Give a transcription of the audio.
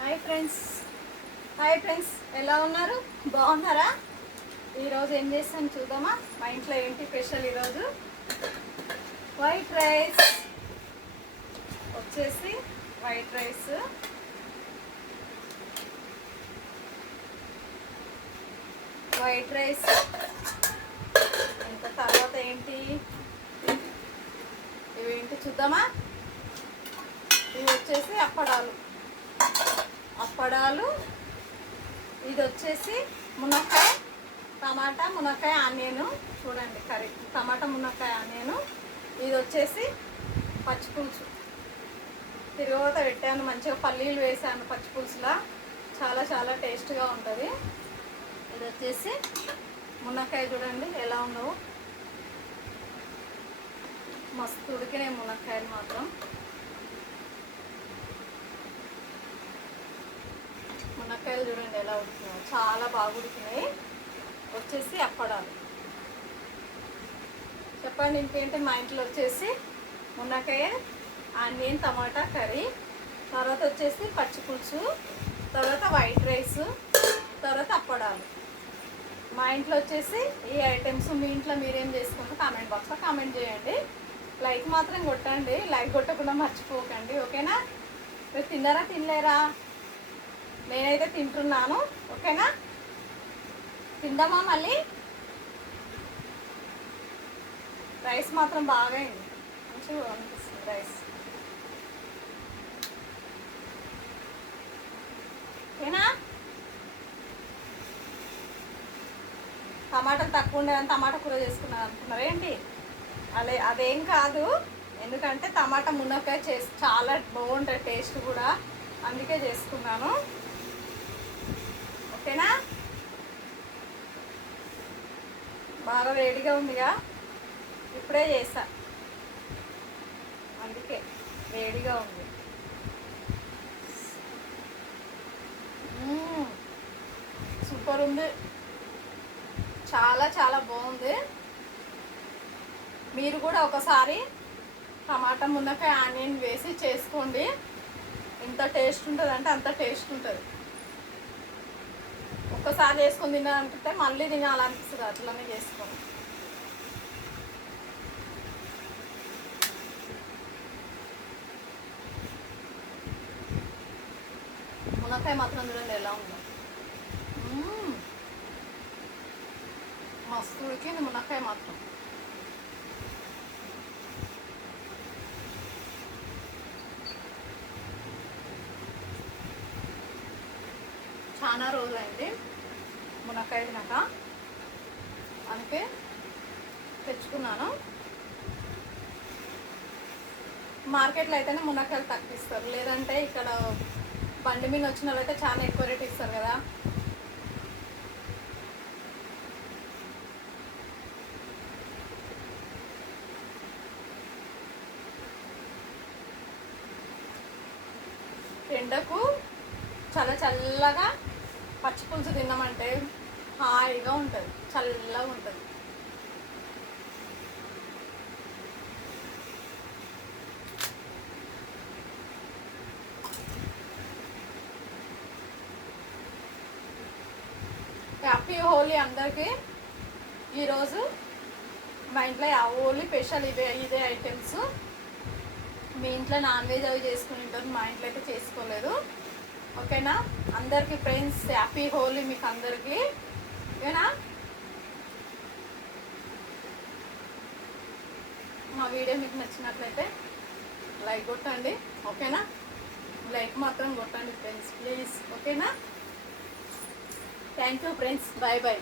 Hi friends hi friends ఎలా ఉన్నారు? బాగున్నారా? ఈరోజు ఏం చేస్తాను చూద్దామా? మా ఇంట్లో ఏంటి స్పెషల్ ఈరోజు? వైట్ రైస్ వచ్చేసి వైట్ రైస్, ఇంకా తర్వాత ఏంటి ఇవేంటి చూద్దామా? ఇవి వచ్చేసి అప్పడాలు, ఇది వచ్చేసి మునక్కాయ, టమాటా మునక్కాయ ఆనియను, చూడండి కర్రీ టమాటా మునక్కాయ ఆనియను. ఇది వచ్చేసి పచ్చిపులుసు, తిరుగుత పెట్టాను, మంచిగా పల్లీలు వేసాను పచ్చిపులుసులా, చాలా చాలా టేస్ట్గా ఉంటుంది. ఇది వచ్చేసి మునక్కాయ, చూడండి ఎలా ఉన్నావు, మస్తు ఉడికినాయి మునక్కాయలు మాత్రం. మునక్కాయలు చూడండి ఎలా ఉడికినాయి, చాలా బాగా ఉడికినాయి. వచ్చేసి అప్పడాలు. చెప్పండి ఇంకేంటి? మా ఇంట్లో వచ్చేసి మునక్కాయ ఆనియన్ టమాటా కర్రీ, తర్వాత వచ్చేసి పచ్చిపులుసు, తర్వాత వైట్ రైస్, తర్వాత అప్పడాలు. మా ఇంట్లో వచ్చేసి ఈ ఐటమ్స్. మీ ఇంట్లో మీరేం చేసుకుంటారో కామెంట్ బాక్స్లో కామెంట్ చేయండి. లైక్ మాత్రం కొట్టండి, లైక్ కొట్టకుండా మర్చిపోకండి, ఓకేనా? మీరు తిన్నారా తినలేరా? నేనైతే తింటున్నాను, ఓకేనా? తిందామా మళ్ళీ? రైస్ మాత్రం బాగా అయింది, మంచిగా అనిపిస్తుంది రైస్, ఓకేనా? టమాటాలు తక్కువ ఉండేదని టమాటా కూర చేసుకున్నాను అనుకున్నారు ఏంటి? అదేం కాదు, ఎందుకంటే టమాటా మునక్కాయ చాలా బాగుంటుంది టేస్ట్ కూడా, అందుకే చేసుకున్నాను, ఓకేనా? బాగా వేడిగా ఉందిగా, ఇప్పుడే చేసా, అందుకే వేడిగా ఉంది. సూపర్ ఉంది, చాలా చాలా బాగుంది. మీరు కూడా ఒకసారి టమాటా మునక్కాయ ఆనియన్ వేసి చేసుకోండి, ఎంత టేస్ట్ ఉంటుంది అంటే అంత టేస్ట్ ఉంటుంది. ఒక్కసారి చేసుకొని తినాలనిపిస్తే మళ్ళీ తినాలనిపిస్తుంది, అట్లనే చేసుకోండి. మునక్కాయ మాత్రం చూడండి ఎలా ఉందో, మస్తు ఉడికింది మునక్కాయ మాత్రం. చాలా రోజులైంది మునక్కాయ తినక, అందుకే తెచ్చుకున్నాను. మార్కెట్లో అయితేనే మునక్కాయలు తక్కువ ఇస్తారు, లేదంటే ఇక్కడ బండి మీద వచ్చిన వాళ్ళైతే చాలా ఎక్కువ రేట్ ఇస్తారు కదా. ఎండకు చాలా చల్లగా పచ్చిపులుసు తిన్నామంటే హాయిగా ఉంటుంది, చల్లగా ఉంటుంది. హ్యాపీ హోలీ అందరికీ. ఈరోజు మా ఇంట్లో హోలీ స్పెషల్ ఇదే ఐటమ్స్. మీ ఇంట్లో నాన్ వెజ్ అవి చేసుకుని ఉంటారు, మా ఇంట్లో అయితే చేసుకోలేదు, ఓకేనా? అందరికీ ఫ్రెండ్స్ హ్యాపీ హోలీ మీకు అందరికీ, ఓకేనా? మా వీడియో మీకు నచ్చినట్లయితే లైక్ కొట్టండి, ఓకేనా? లైక్ మాత్రం కొట్టండి ఫ్రెండ్స్ ప్లీజ్, ఓకేనా? Thank you friends, bye bye.